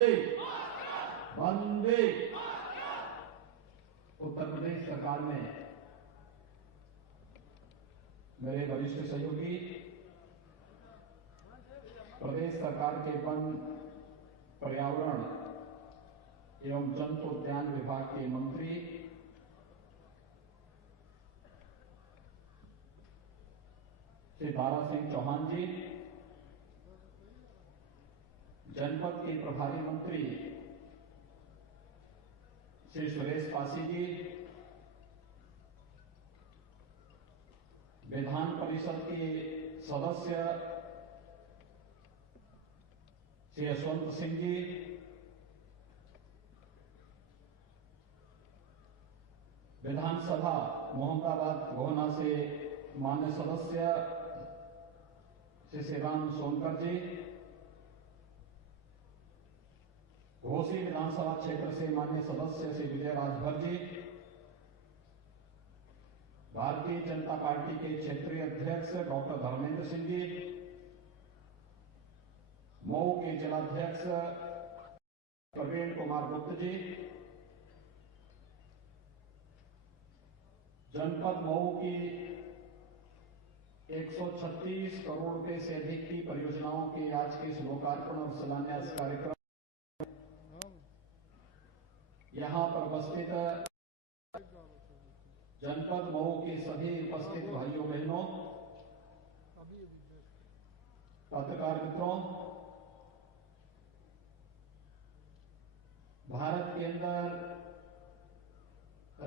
वंदे। उत्तर प्रदेश सरकार में मेरे वरिष्ठ सहयोगी, प्रदेश सरकार के वन, पर्यावरण एवं जंतु उद्यान विभाग के मंत्री श्री दारा सिंह चौहान जी, जनपद के प्रभारी मंत्री श्री सुरेश पासी जी, विधान परिषद के सदस्य श्री यशवंत सिंह जी, विधानसभा मोहम्मदाबाद गोहना से मान्य सदस्य श्री श्रीराम सोनकर जी, घोसी विधानसभा क्षेत्र से मान्य सदस्य श्री विजय राजभर जी, भारतीय जनता पार्टी के क्षेत्रीय अध्यक्ष डॉक्टर धर्मेंद्र सिंह जी, मऊ के जिलाध्यक्ष प्रवीण कुमार गुप्त जी, जनपद मऊ की 136 करोड़ रुपए से अधिक की परियोजनाओं के आज के इस लोकार्पण और शिलान्यास कार्यक्रम यहां पर उपस्थित जनपद मऊ के सभी उपस्थित भाइयों बहनों, पत्रकार मित्रों, भारत के अंदर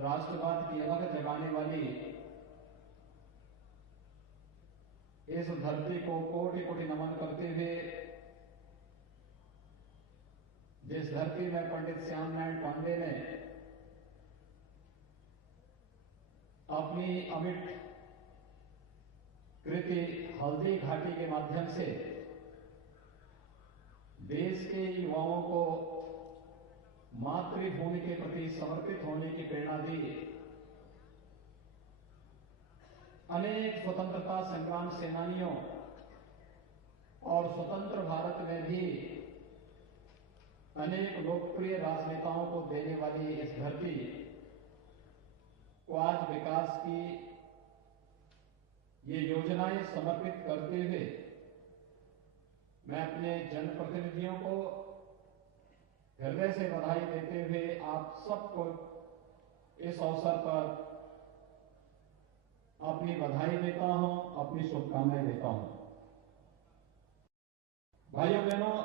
राष्ट्रवाद की अलग जगाने वाली इस धरती को कोटि कोटि नमन करते हुए, जिस धरती में पंडित श्याम नारायण पांडे ने अपनी अमिट कृति हल्दी घाटी के माध्यम से देश के युवाओं को मातृभूमि के प्रति समर्पित होने की प्रेरणा दी, अनेक स्वतंत्रता संग्राम सेनानियों और स्वतंत्र भारत में भी अनेक लोकप्रिय राजनेताओं को देने वाली इस धरती को आज विकास की ये योजनाएं समर्पित करते हुए मैं अपने जनप्रतिनिधियों को हृदय से बधाई देते हुए आप सबको इस अवसर पर अपनी बधाई देता हूं, अपनी शुभकामनाएं देता हूं। भाइयों बहनों,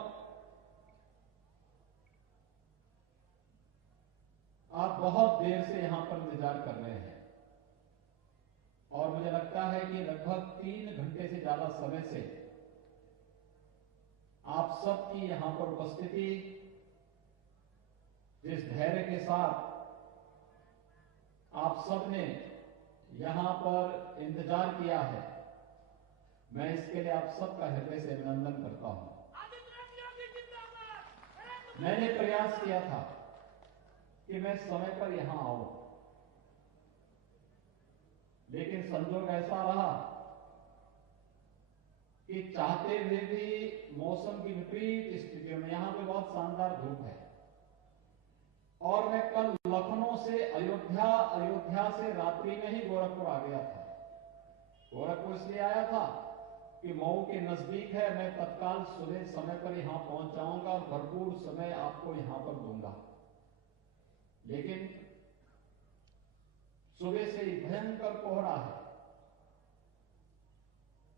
आप बहुत देर से यहां पर इंतजार कर रहे हैं और मुझे लगता है कि लगभग 3 घंटे से ज्यादा समय से आप सबकी यहां पर उपस्थिति, जिस धैर्य के साथ आप सबने यहां पर इंतजार किया है, मैं इसके लिए आप सबका हृदय से अभिनंदन करता हूं। मैंने प्रयास किया था कि मैं समय पर यहां आऊं, लेकिन संजोग ऐसा रहा कि चाहते हुए भी मौसम की विपरीत स्थितियों में, यहां पे बहुत शानदार धूप है और मैं कल लखनऊ से अयोध्या से रात्रि में ही गोरखपुर आ गया था। गोरखपुर इसलिए आया था कि मऊ के नजदीक है, मैं तत्काल सुबह समय पर यहां पहुंच जाऊंगा और भरपूर समय आपको यहां पर दूंगा। लेकिन सुबह से ही भयंकर कोहरा है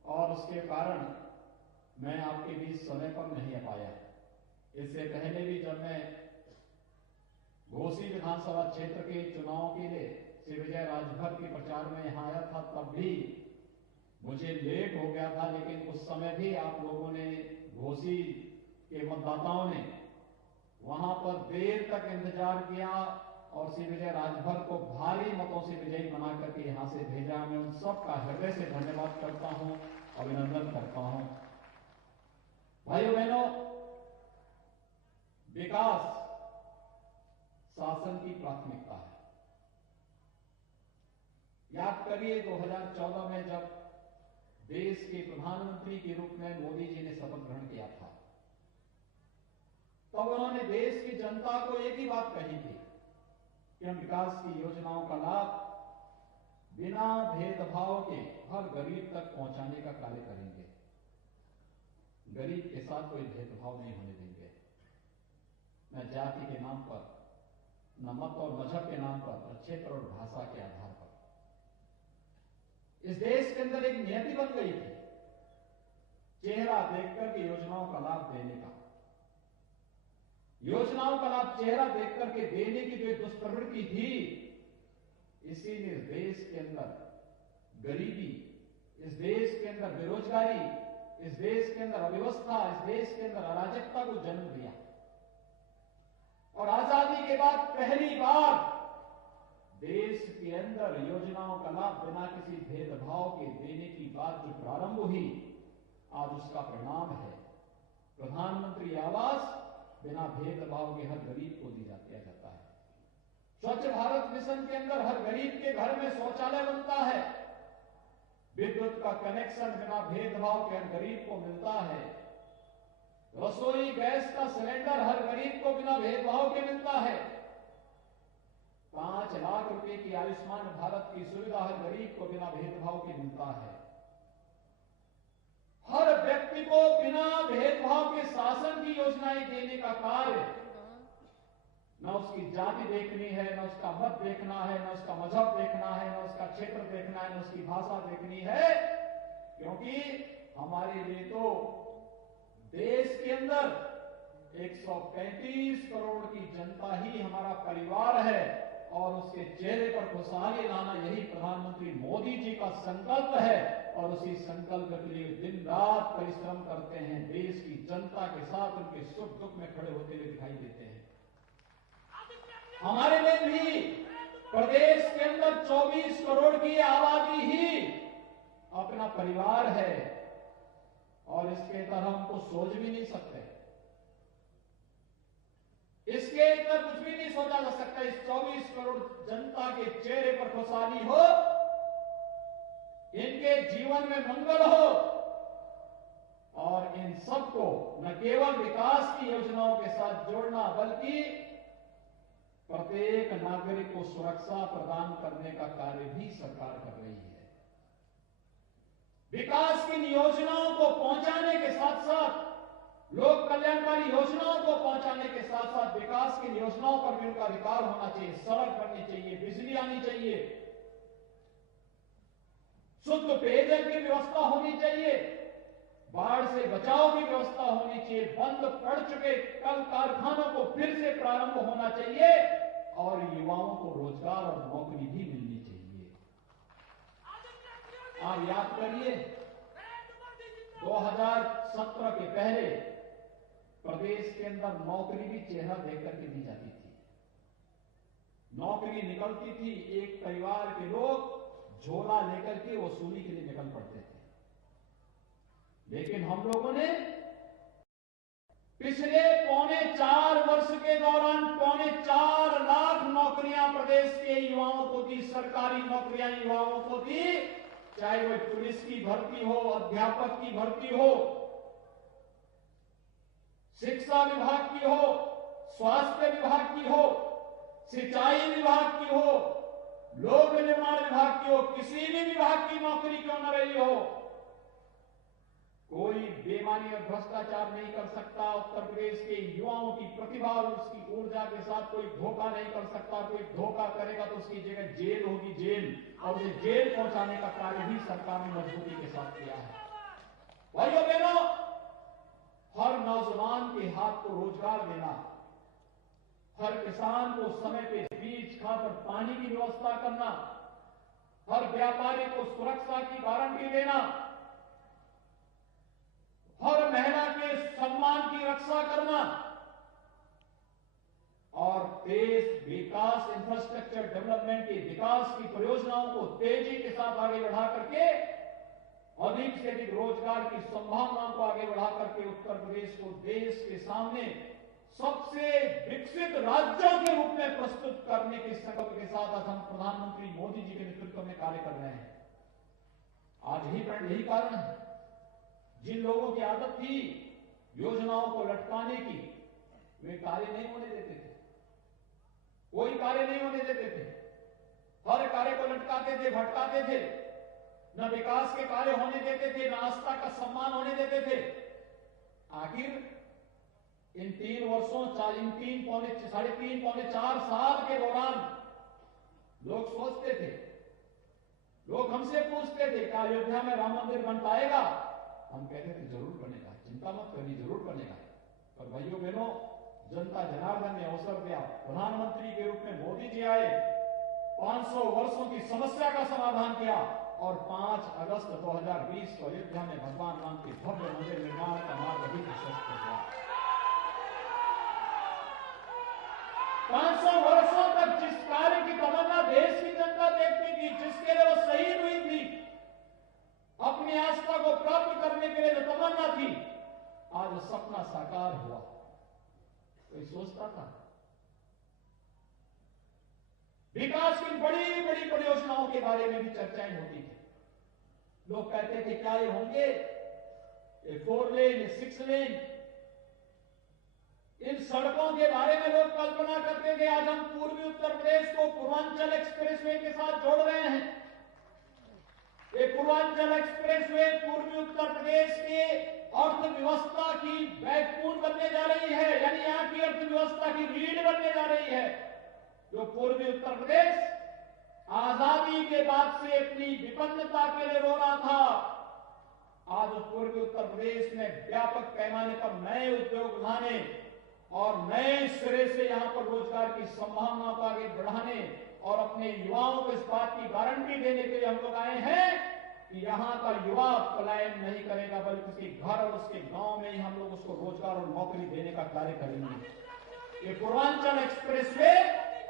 और उसके कारण मैं आपके बीच समय पर नहीं आ पाया। इससे पहले भी जब मैं घोसी विधानसभा क्षेत्र के चुनाव के लिए श्री विजय राजभर के प्रचार में यहां आया था, तब भी मुझे लेट हो गया था, लेकिन उस समय भी आप लोगों ने, घोसी के मतदाताओं ने वहां पर देर तक इंतजार किया और श्री विजय राजभर को भारी मतों से विजयी बना करके यहां से भेजा। मैं उन सबका हृदय से धन्यवाद करता हूं, अभिनंदन करता हूं। भाइयों बहनों, विकास शासन की प्राथमिकता है। याद करिए 2014 में जब देश के प्रधानमंत्री के रूप में मोदी जी ने शपथ ग्रहण किया था, तब उन्होंने देश की जनता को एक ही बात कही थी कि हम विकास की योजनाओं का लाभ बिना भेदभाव के हर गरीब तक पहुंचाने का कार्य करेंगे। गरीब के साथ कोई भेदभाव नहीं होने देंगे, न जाति के नाम पर, न मत और मजहब के नाम पर, न क्षेत्र और भाषा के आधार पर। इस देश के अंदर एक नियति बन गई थी चेहरा देखकर के योजनाओं का लाभ देने का। योजनाओं का लाभ चेहरा देखकर के देने की जो दुष्प्रवृत्ति थी, इसी ने इस देश के अंदर गरीबी, इस देश के अंदर बेरोजगारी, इस देश के अंदर अव्यवस्था, इस देश के अंदर अराजकता को जन्म दिया। और आजादी के बाद पहली बार देश के अंदर योजनाओं का लाभ बिना किसी भेदभाव के देने की बात जो प्रारंभ हुई, आज उसका परिणाम है प्रधानमंत्री आवास बिना भेदभाव के हर गरीब को दिया जाता है। स्वच्छ भारत मिशन के अंदर हर गरीब के घर में शौचालय बनता है, विद्युत का कनेक्शन बिना भेदभाव के हर गरीब को मिलता है, रसोई गैस का सिलेंडर हर गरीब को बिना भेदभाव के मिलता है, 5 लाख रुपए की आयुष्मान भारत की सुविधा हर गरीब को बिना भेदभाव के मिलता है। हर व्यक्ति को बिना भेदभाव के शासन की योजनाएं देने का कार्य, न उसकी जाति देखनी है, न उसका मत देखना है, न उसका मजहब देखना है, न उसका क्षेत्र देखना है, न उसकी भाषा देखनी है, क्योंकि हमारे लिए तो देश के अंदर 135 करोड़ की जनता ही हमारा परिवार है और उसके चेहरे पर खुशहाली लाना यही प्रधानमंत्री मोदी जी का संकल्प है। और उसी संकल्प के लिए दिन रात परिश्रम करते हैं, देश की जनता के साथ उनके सुख दुख में खड़े होते हुए दिखाई देते हैं। हमारे लिए भी प्रदेश के अंदर 24 करोड़ की आबादी ही अपना परिवार है और इसके तरह हम तो सोच भी नहीं सकते, इसके अंदर कुछ भी नहीं सोचा जा सकता। इस 24 करोड़ जनता के चेहरे पर खुशहाली हो, इनके जीवन में मंगल हो और इन सबको न केवल विकास की योजनाओं के साथ जोड़ना बल्कि प्रत्येक नागरिक को सुरक्षा प्रदान करने का कार्य भी सरकार कर रही है। विकास की योजनाओं को पहुंचाने के साथ साथ, लोक कल्याणकारी योजनाओं को पहुंचाने के साथ साथ विकास की योजनाओं पर भी उनका अधिकार होना चाहिए। सड़क बननी चाहिए, बिजली आनी चाहिए, शुद्ध पेयजल की व्यवस्था होनी चाहिए, बाढ़ से बचाव की व्यवस्था होनी चाहिए, बंद पड़ चुके कल कारखानों को फिर से प्रारंभ होना चाहिए और युवाओं को रोजगार और नौकरी भी मिलनी चाहिए। आप याद करिए 2017 के पहले प्रदेश के अंदर नौकरी भी चेहरा देखकर के दी जाती थी। नौकरी निकलती थी, एक परिवार के लोग झोला लेकर के वसूली के लिए निकल पड़ते थे। लेकिन हम लोगों ने पिछले 4.25 वर्ष के दौरान 4.25 लाख नौकरियां प्रदेश के युवाओं को दी, सरकारी नौकरियां युवाओं को दी, चाहे वो पुलिस की भर्ती हो, अध्यापक की भर्ती हो, शिक्षा विभाग की हो, स्वास्थ्य विभाग की हो, सिंचाई विभाग की हो, लोक निर्माण विभाग की हो, किसी भी विभाग की नौकरी क्यों न रही हो, कोई बेईमानी और भ्रष्टाचार नहीं कर सकता। उत्तर प्रदेश के युवाओं की प्रतिभा और उसकी ऊर्जा के साथ कोई धोखा नहीं कर सकता। कोई धोखा करेगा तो उसकी जगह जेल होगी, जेल, और उसे जेल पहुंचाने का कार्य भी सरकार ने मजबूती के साथ किया है। भाइयों बहनों, हर नौजवान के हाथ को रोजगार देना, हर किसान को समय पे बीज, खाद और पानी की व्यवस्था करना, हर व्यापारी को सुरक्षा की गारंटी देना, हर महिला के सम्मान की रक्षा करना और देश विकास, इंफ्रास्ट्रक्चर डेवलपमेंट की विकास की परियोजनाओं को तेजी के साथ आगे बढ़ा करके अधिक से अधिक रोजगार की संभावनाओं को आगे बढ़ा करके उत्तर प्रदेश को देश के सामने सबसे विकसित राज्यों के रूप में प्रस्तुत करने के संकल्प के साथ आज हम प्रधानमंत्री मोदी जी के नेतृत्व में कार्य कर रहे हैं। आज यही कारण है, जिन लोगों की आदत थी योजनाओं को लटकाने की, वे कार्य नहीं होने देते थे, कोई कार्य नहीं होने देते थे, हर कार्य को लटकाते थे, भटकाते थे, न विकास के कार्य होने देते थे, न आस्था का सम्मान होने देते थे। आखिर इन 3 वर्षों, इन 3 पौने 4 साल के दौरान लोग सोचते थे, लोग हमसे पूछते थे क्या अयोध्या में राम मंदिर बन पाएगा? हम कहते थे जरूर बनेगा, चिंता मत करिए, जरूर बनेगा। पर भाइयों बहनों, जनता जनार्दन ने अवसर दिया, प्रधानमंत्री के रूप में मोदी जी आए, 500 वर्षों की समस्या का समाधान किया और 5 अगस्त 2020 को अयोध्या में भगवान राम के भव्य मंदिर निर्माण का मार्ग भी प्रशस्त हो गया। 500 वर्षों तक जिस कार्य की तमन्ना देश की जनता देखती थी, जिसके लिए वो शहीद हुई थी, अपनी आस्था को प्राप्त करने के लिए जो तमन्ना थी, आज सपना साकार हुआ। कोई सोचता था? विकास की बड़ी बड़ी परियोजनाओं के बारे में भी चर्चाएं होती थी। लोग कहते थे क्या ये होंगे, ये 4 लेन, 6 लेन, इन सड़कों के बारे में लोग कल्पना करते थे। आज हम पूर्वी उत्तर प्रदेश को पूर्वांचल एक्सप्रेसवे के साथ जोड़ रहे हैं। ये पूर्वांचल एक्सप्रेसवे पूर्वी उत्तर प्रदेश के अर्थव्यवस्था की बैकबोन बनने जा रही है, यानी यहां की अर्थव्यवस्था की रीढ़ बनने जा रही है। जो पूर्वी उत्तर प्रदेश आजादी के बाद से अपनी विपन्नता के लिए रो रहा था, आज पूर्वी उत्तर प्रदेश में व्यापक पैमाने पर नए उद्योग लाने और नए सिरे से यहां पर रोजगार की संभावनाओं को आगे बढ़ाने और अपने युवाओं को इस बात की गारंटी देने के लिए हम लोग आए हैं कि यहां का युवा पलायन नहीं करेगा, बल्कि उसके घर और उसके गांव में ही हम लोग उसको रोजगार और नौकरी देने का कार्य करेंगे। ये पूर्वांचल एक्सप्रेसवे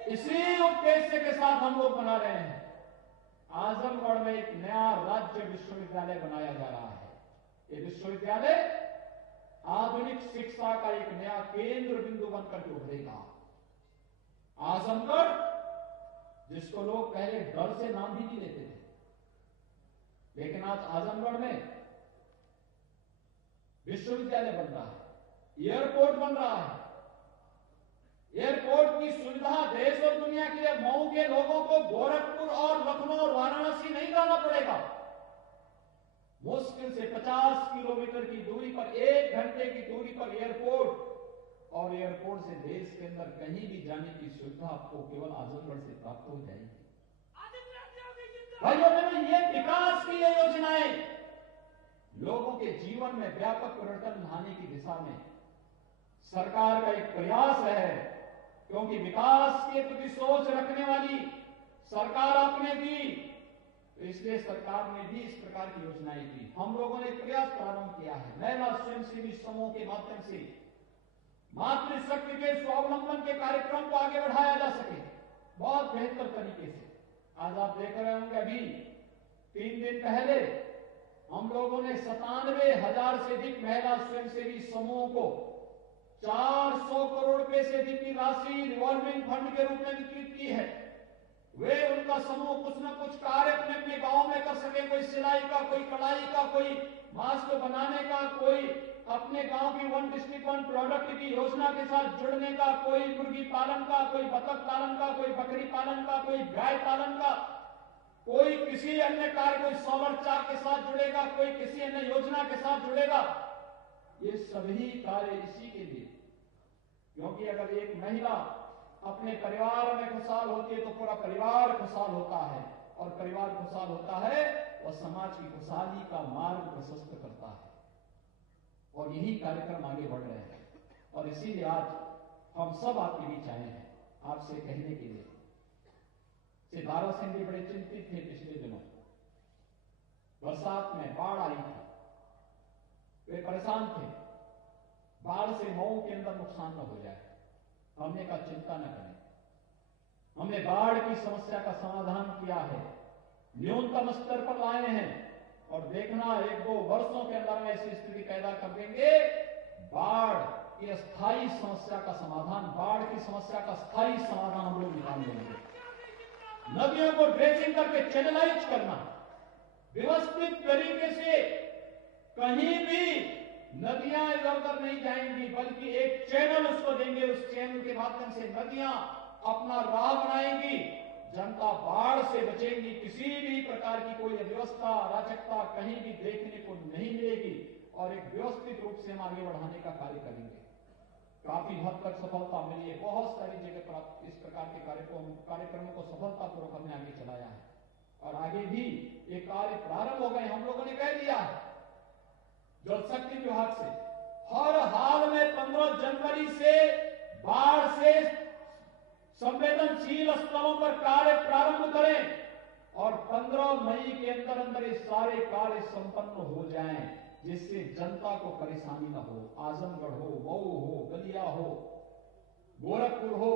इसी उद्देश्य के साथ हम लोग बना रहे हैं। आजमगढ़ में एक नया राज्य विश्वविद्यालय बनाया जा रहा है। ये विश्वविद्यालय आधुनिक शिक्षा का एक नया केंद्र बिंदु बनकर के उभरेगा। आजमगढ़, जिसको लोग पहले डर से नाम भी नहीं लेते थे, लेकिन आज आजमगढ़ में विश्वविद्यालय बन रहा है, एयरपोर्ट बन रहा है। एयरपोर्ट की सुविधा देश और दुनिया के लिए मऊ के लोगों को गोरखपुर और लखनऊ और वाराणसी नहीं जाना पड़ेगा। मुश्किल से 50 किलोमीटर की दूरी पर, 1 घंटे की दूरी पर एयरपोर्ट, और एयरपोर्ट से देश के अंदर कहीं भी जाने की सुविधा आपको केवल आजमगढ़ से प्राप्त हो जाएगी। भाइयों बहनों, ये विकास की ये योजनाएं लोगों के जीवन में व्यापक परिवर्तन लाने की दिशा में सरकार का एक प्रयास है, क्योंकि विकास के प्रति सोच रखने वाली सरकार आपने दी, तो इसलिए सरकार ने भी इस प्रकार की योजनाएं दी। हम लोगों ने एक प्रयास प्रारंभ किया है, महिला स्वयंसेवी समूह के माध्यम से मातृशक्ति के स्वावलंबन के कार्यक्रम को आगे बढ़ाया जा सके बहुत बेहतर तरीके से। आज आप देख रहे होंगे, अभी 3 दिन पहले हम लोगों ने 97,000 से अधिक महिला स्वयंसेवी समूहों को 400 करोड़ रुपए से अधिक की राशि रिवॉल्विंग फंड के रूप में वितरित की है। वे उनका समूह कुछ न कुछ कार्य अपने अपने गांव में कर सके, कोई सिलाई का, कोई कढ़ाई का, कोई मास्क बनाने का, कोई अपने गांव की 1 डिस्ट्रिक्ट 1 प्रोडक्ट की योजना के साथ जुड़ने का, कोई मुर्गी पालन का, कोई बतख पालन का, कोई बकरी पालन का, कोई गाय पालन का, कोई किसी अन्य कार्य, कोई सौर चार के साथ जुड़ेगा, कोई किसी अन्य योजना के साथ जुड़ेगा। ये सभी कार्य इसी के लिए, क्योंकि अगर एक महिला अपने परिवार में खुशहाल होती है तो पूरा परिवार खुशहाल होता है, और परिवार खुशहाल होता है और समाज की खुशहाली का मार्ग प्रशस्त करता है। और यही कार्यक्रम आगे बढ़ रहे हैं, और इसीलिए आज हम सब आपके बीच आए हैं आपसे कहने के लिए। सितारा सिंह भी बड़े चिंतित थे पिछले दिनों, बरसात में बाढ़ आई थी, वे परेशान थे, बाढ़ से मऊ के अंदर नुकसान न हो जाए। हमने कहा चिंता न करें, हमने बाढ़ की समस्या का समाधान किया है, न्यूनतम स्तर पर लाए हैं, और देखना 1-2 वर्षों के अंदर में ऐसी स्थिति पैदा कर देंगे, बाढ़ की अस्थायी समस्या का समाधान, बाढ़ की समस्या का स्थायी समाधान हम लोग निकाल देंगे। नदियों को ड्रेजिंग करके चैनलाइज करना, व्यवस्थित तरीके से कहीं भी नदियां इधर उधर नहीं जाएंगी, बल्कि एक चैनल उसको देंगे, उस चैनल के माध्यम से नदियां अपना राह बनाएंगी, जनता बाढ़ से बचेंगी, किसी भी प्रकार की कोई अव्यवस्था अराजकता कहीं भी देखने को नहीं मिलेगी और एक व्यवस्थित रूप से हम आगे बढ़ाने का कार्य करेंगे। काफी हद तक सफलता मिली है, बहुत सारी जगह पर इस प्रकार के कार्यक्रमों को सफलतापूर्वक हमने आगे चलाया है और आगे भी ये कार्य प्रारंभ हो गए। हम लोगों ने कह दिया है जल शक्ति विभाग से हर हाल में 15 जनवरी से बाढ़ से संवेदनशील स्थलों पर कार्य प्रारंभ करें और 15 मई के अंदर अंदर ये सारे कार्य संपन्न हो जाएं, जिससे जनता को परेशानी न हो। आजमगढ़ हो, मऊ हो, बलिया हो, गोरखपुर हो,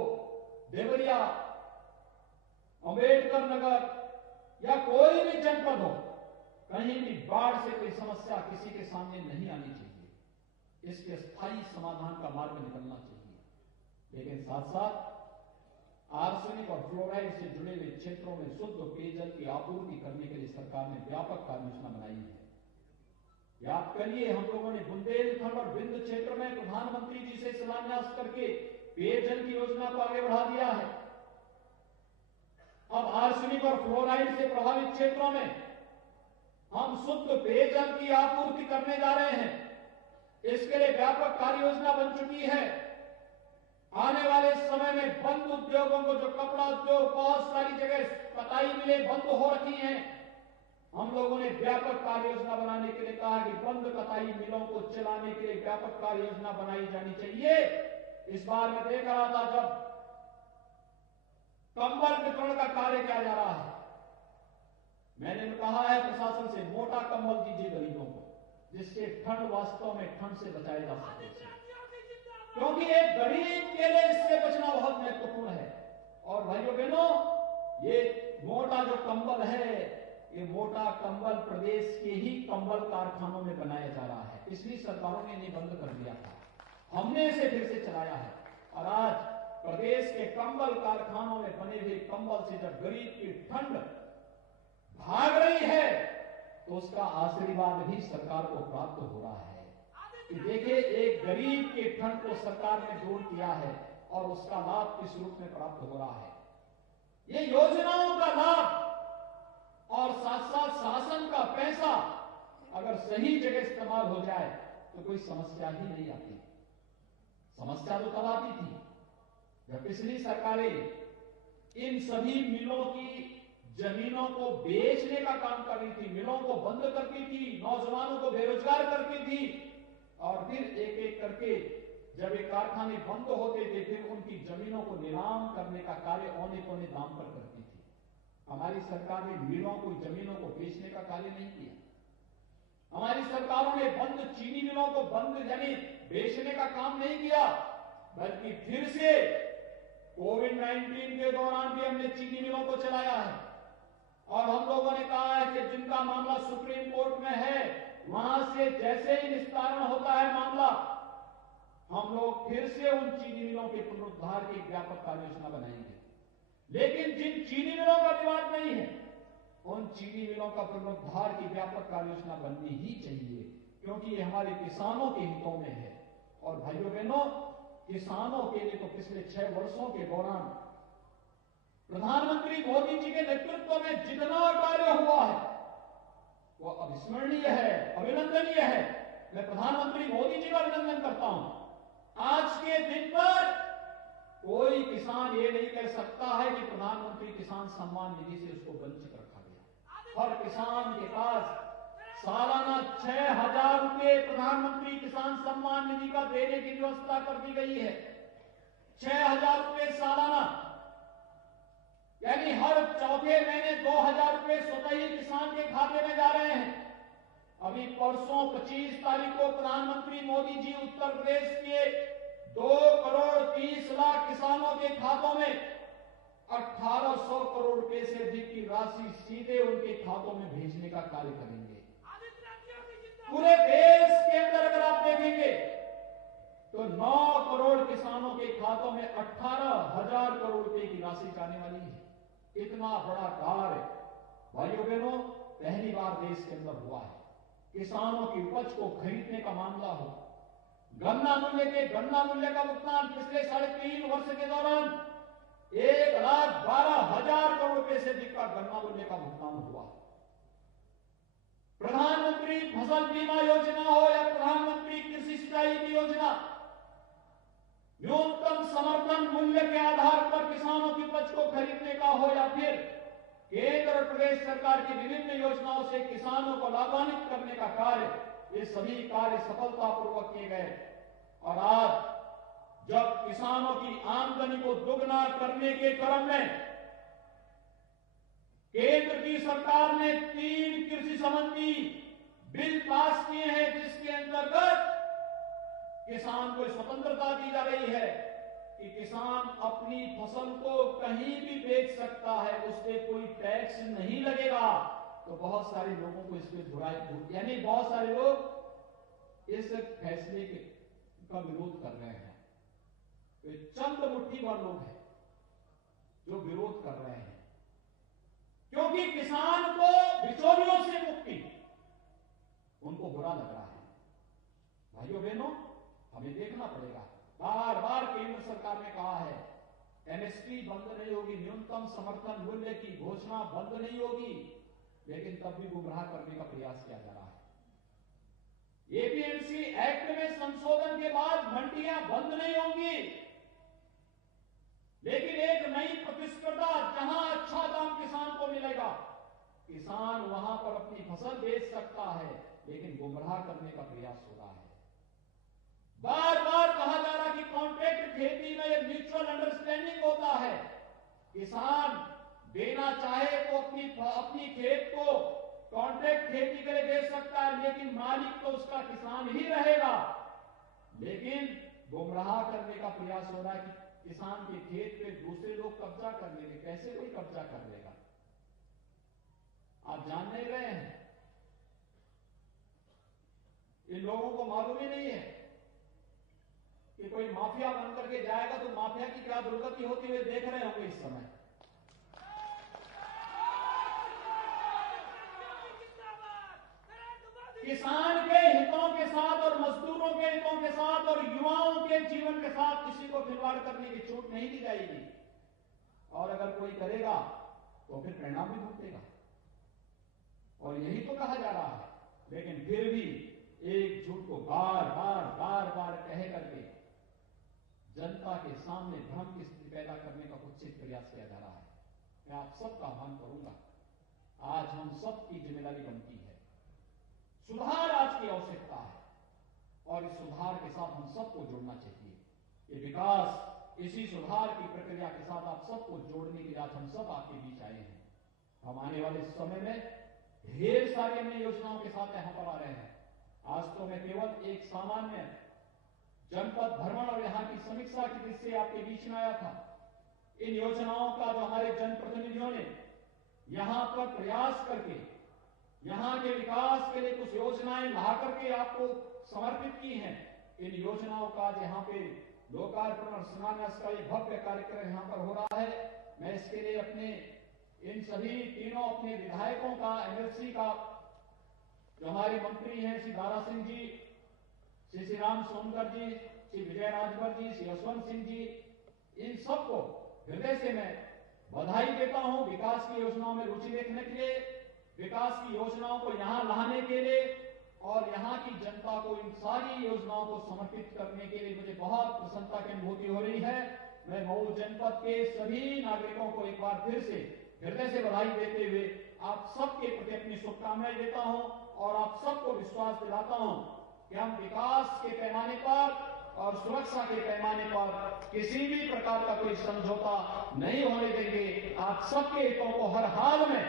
देवरिया, अंबेडकर नगर या कोई भी जनपद हो, कहीं भी बाढ़ से कोई समस्या किसी के सामने नहीं आनी चाहिए। इसके स्थायी समाधान का मार्ग निकलना चाहिए। लेकिन साथ साथ आर्सेनिक और फ्लोराइड से जुड़े हुए क्षेत्रों में शुद्ध पेयजल की आपूर्ति करने के लिए सरकार ने व्यापक कार्य योजना बनाई है। याद करिए, हम लोगों ने बुंदेलखंड और विंध्य क्षेत्र में प्रधानमंत्री जी से शिलान्यास करके पेयजल की योजना को आगे बढ़ा दिया है। अब आर्सेनिक और फ्लोराइड से प्रभावित क्षेत्रों में हम शुद्ध पेयजल की आपूर्ति करने जा रहे हैं। इसके लिए व्यापक कार्य योजना बन चुकी है। आने वाले समय में बंद उद्योगों को, जो कपड़ा उद्योग बहुत सारी जगह कताई मिलें बंद हो रखी हैं, हम लोगों ने व्यापक कार्य योजना बनाने के लिए कहा कि बंद कताई मिलों को चलाने के लिए व्यापक कार्य योजना बनाई जानी चाहिए। इस बार मैं देख रहा था जब कंबल वितरण का कार्य किया जा रहा है, मैंने कहा है प्रशासन से मोटा कंबल दीजिए गरीबों को, जिससे ठंड वास्तव में ठंड से बचाया जा सके, क्योंकि एक गरीब के लिए इससे बचना बहुत महत्वपूर्ण है। और भाइयों बहनों, ये मोटा जो कंबल है, ये मोटा कंबल प्रदेश के ही कंबल कारखानों में बनाया जा रहा है। पिछली सरकारों ने इन्हें बंद कर दिया था, हमने इसे फिर से चलाया है और आज प्रदेश के कंबल कारखानों में बने हुए कंबल से जब गरीब की ठंड भाग रही है तो उसका आशीर्वाद भी सरकार को प्राप्त हो रहा है कि देखिए, एक गरीब के ठंड को सरकार ने दूर किया है और उसका लाभ किस रूप में प्राप्त हो रहा है। ये योजनाओं का लाभ और साथ साथ शासन का पैसा अगर सही जगह इस्तेमाल हो जाए तो कोई समस्या ही नहीं आती। समस्या तो तब आती थी जब पिछली सरकारें इन सभी मिलों की जमीनों को बेचने का काम कर रही थी, मिलों को बंद करती थी, नौजवानों को बेरोजगार करती थी और फिर एक एक करके जब ये कारखाने बंद होते थे फिर उनकी जमीनों को नीलाम करने का कार्य औने पौने दाम पर करती थी। हमारी सरकार ने मिलों को, जमीनों को बेचने का कार्य नहीं किया। हमारी सरकारों ने बंद चीनी मिलों को बंद यानी बेचने का काम नहीं किया, बल्कि फिर से कोविड-19 के दौरान भी हमने चीनी मिलों को चलाया है और हम लोगों ने कहा है कि जिनका मामला सुप्रीम कोर्ट में है वहां से जैसे ही निस्तारण होता है मामला, हम लोग फिर से उन चीनी मिलों के पुनरुद्धार की व्यापक कार्य योजना बनाएंगे। लेकिन जिन चीनी मिलों का विवाद नहीं है, उन चीनी मिलों का पुनरुद्धार की व्यापक कार्य योजना बननी ही चाहिए, क्योंकि ये हमारे किसानों के हितों में है। और भाइयों बहनों, किसानों के लिए तो पिछले 6 वर्षों के दौरान प्रधानमंत्री मोदी जी के नेतृत्व में जितना कार्य हुआ है वो अविस्मरणीय है, अभिनंदनीय है। मैं प्रधानमंत्री मोदी जी का अभिनंदन करता हूं। आज के दिन पर कोई किसान ये नहीं कह सकता है कि प्रधानमंत्री किसान सम्मान निधि से उसको वंचित रखा गया। हर किसान के पास सालाना 6,000 रुपए प्रधानमंत्री किसान सम्मान निधि का देने की व्यवस्था कर दी गई है। 6,000 रुपए सालाना, यानी हर चौथे महीने 2,000 रुपए स्वतः ही किसान के खाते में जा रहे हैं। अभी परसों 25 तारीख को प्रधानमंत्री मोदी जी उत्तर प्रदेश के 2,30,00,000 किसानों के खातों में 1,800 करोड़ रुपए से अधिक की राशि सीधे उनके खातों में भेजने का कार्य करेंगे। पूरे देश के अंदर अगर आप देखेंगे तो 9 करोड़ किसानों के खातों में 18,000 करोड़ रुपए की राशि जाने वाली है। इतना बड़ा कार्य भाइयों बहनों पहली बार देश के अंदर हुआ है। किसानों की उपज को खरीदने का मामला हो, गन्ना मूल्य का भुगतान पिछले 3.5 वर्ष के दौरान 1,12,000 करोड़ रुपए से अधिक का गन्ना मूल्य का भुगतान हुआ। प्रधानमंत्री फसल बीमा योजना हो या प्रधानमंत्री कृषि सिंचाई की योजना, न्यूनतम समर्थन मूल्य के आधार पर किसानों की उपज को खरीदने का हो या फिर केंद्र और प्रदेश सरकार की विभिन्न योजनाओं से किसानों को लाभान्वित करने का कार्य, ये सभी कार्य सफलतापूर्वक किए गए। और आज जब किसानों की आमदनी को दुगना करने के क्रम में केंद्र की सरकार ने 3 कृषि संबंधी बिल पास किए हैं, जिसके अंतर्गत किसान को स्वतंत्रता दी जा रही है कि किसान अपनी फसल को कहीं भी बेच सकता है, उस पर कोई टैक्स नहीं लगेगा। तो बहुत सारे लोगों को इसमें बुराई, यानी बहुत सारे लोग इस फैसले का विरोध कर रहे हैं। तो चंद मुट्ठी भर लोग हैं जो विरोध कर रहे हैं, क्योंकि किसान को बिचौलियों से मुक्ति उनको बुरा लग रहा है। भाइयों बहनों, हमें देखना पड़ेगा। बार बार केंद्र सरकार ने कहा है एमएसपी बंद नहीं होगी, न्यूनतम समर्थन मूल्य की घोषणा बंद नहीं होगी, लेकिन तब भी गुमराह करने का प्रयास किया जा रहा है। एपीएमसी एक्ट में संशोधन के बाद मंडियां बंद नहीं होंगी, लेकिन एक नई प्रतिस्पर्धा, जहां अच्छा दाम किसान को मिलेगा, किसान वहां पर अपनी फसल बेच सकता है, लेकिन गुमराह करने का प्रयास हो रहा है। बार बार कहा जा रहा कि कॉन्ट्रैक्ट खेती में एक म्यूचुअल अंडरस्टैंडिंग होता है, किसान देना चाहे तो अपनी खेत को कॉन्ट्रैक्ट खेती के लिए दे सकता है, लेकिन मालिक तो उसका किसान ही रहेगा। लेकिन गुमराह करने का प्रयास हो रहा है कि किसान के खेत पे दूसरे लोग कब्जा कर लेंगे। कैसे कोई कब्जा कर लेगा? आप जान नहीं रहे हैं, इन लोगों को मालूम ही नहीं है कि कोई माफिया बन करके जाएगा तो माफिया की क्या दुर्गति होती हुई देख रहे होंगे इस समय। किसान के हितों के साथ और मजदूरों के हितों के साथ और युवाओं के जीवन के साथ किसी को खिलवाड़ करने की छूट नहीं दी जाएगी, और अगर कोई करेगा तो फिर परिणाम भी भुगतेगा। और यही तो कहा जा रहा है, लेकिन फिर भी एक झूठ को बार बार कह करके जनता के सामने भ्रम की स्थिति पैदा करने का कुत्सित प्रयास किया जा रहा है। मैं आप सबका आह्वान करूंगा, आज हम सबकी जिम्मेदारी बनती है, सुधार आज की आवश्यकता है, और इस सुधार के साथ हम सबको जोड़ना चाहिए। ये विकास, इसी सुधार की प्रक्रिया के साथ आप सबको जोड़ने के लिए आज हम सब आपके बीच आए हैं। हम आने वाले समय में ढेर सारी अन्य योजनाओं के साथ यहां पर आ रहे हैं। आज तो मैं केवल एक सामान्य जनपद भ्रमण और यहां की समीक्षा की दृष्टि से आपके बीच में आया था। इन योजनाओं का जो हमारे जनप्रतिनिधियों ने यहां पर प्रयास करके यहां के विकास के लिए कुछ योजनाएं ला करके आपको समर्पित की हैं, इन योजनाओं का यहां पे लोकार्पण और शिलान्यास का ये भव्य कार्यक्रम यहां पर हो रहा है। मैं इसके लिए अपने इन सभी तीनों अपने विधायकों का, एमएलसी का, जो हमारे मंत्री हैं श्री दारा सिंह जी, श्री राम सोनकर जी, श्री विजय राजभर जी, श्री यशवंत सिंह जी, इन सबको हृदय से मैं बधाई देता हूं विकास की योजनाओं में रुचि देखने के लिए, विकास की योजनाओं को यहां लाने के लिए, और यहां की जनता को इन सारी योजनाओं को समर्पित करने के लिए मुझे बहुत प्रसन्नता की अनुभूति हो रही है। मैं मऊ जनपद के सभी नागरिकों को एक बार फिर से हृदय से बधाई देते हुए आप सबके प्रति अपनी शुभकामनाएं देता हूं, और आप सबको विश्वास दिलाता हूं कि हम विकास के पैमाने पर और सुरक्षा के पैमाने पर किसी भी प्रकार का कोई समझौता नहीं होने देंगे। आप सबके हितों को हर हाल में,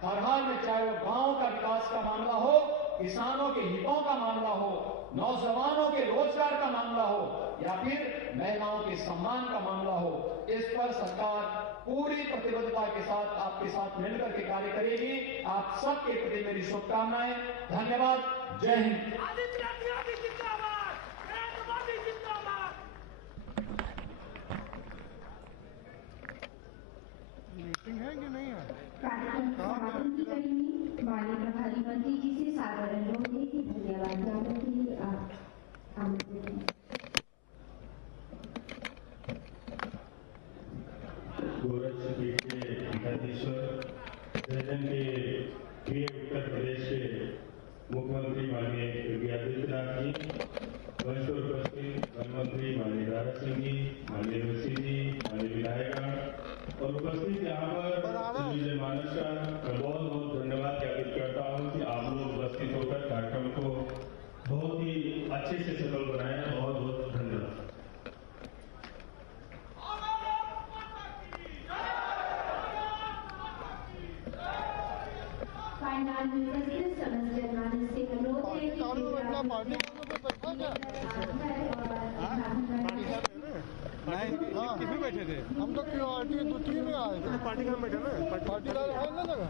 चाहे वो गांव का विकास का मामला हो, किसानों के हितों का मामला हो, नौजवानों के रोजगार का मामला हो, या फिर महिलाओं के सम्मान का मामला हो, इस पर सरकार पूरी प्रतिबद्धता के साथ आपके साथ मिलकर के कार्य करेगी। आप सबके प्रति मेरी शुभकामनाएं। धन्यवाद। जय हिंद। मीटिंग है कि नहीं है? कार्यक्रम समापन की कड़ी में माननीय प्रभारी मंत्री जी से सादर अनुरोध है। भरत सिंह जी, माननीय जोशी जी, माननीय विधायकगण और उपस्थित यहाँ पर विजय मानस का मैं बहुत बहुत धन्यवाद ज्ञापित करता हूँ कि आप लोग उपस्थित होकर कार्यक्रम को बहुत ही अच्छे से सफल बनाया। बहुत बहुत धन्यवाद। किसमें बैठे थे? हम तो क्यूआरटी दूसरी में आए थे। पार्टी का बैठे ना, पार्टी का है ना जगह।